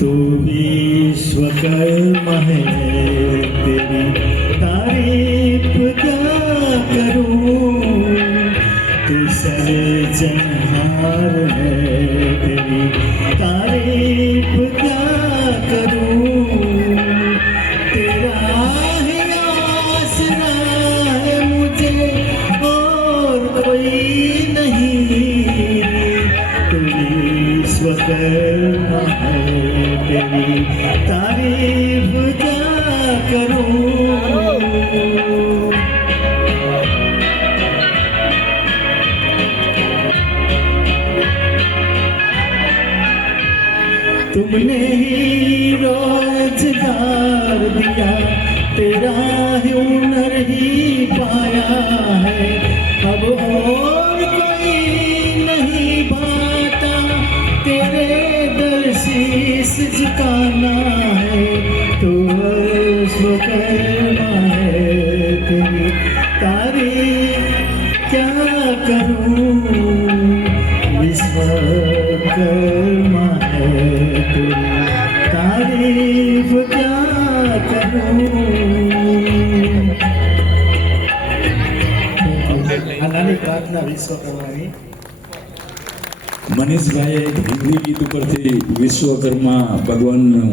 तू विश्वकर्मा है, तेरी तारीफ क्या करूं। तू सर्जनहार है, तेरी तारीफ क्या करूं। तेरा ही आसरा है मुझे और कोई नहीं। तू विश्वकर्मा है, तेरी तारीफ क्या करूं। तुमने ही रोजगार दिया, तेरा हुनर ही पाया है। अब और कोई नहीं भाता, तेरे दर शीस झुकाना है। तू विश्वकर्मा है, तेरी तारीफ क्या करूं। विश्वकर्मा है, तेरी तारीफ क्या करूं। નાની પ્રાર્થના વિશ્વકર્માની. મનીષભાઈએ એક હિન્દી ગીત ઉપરથી વિશ્વકર્મા ભગવાનનું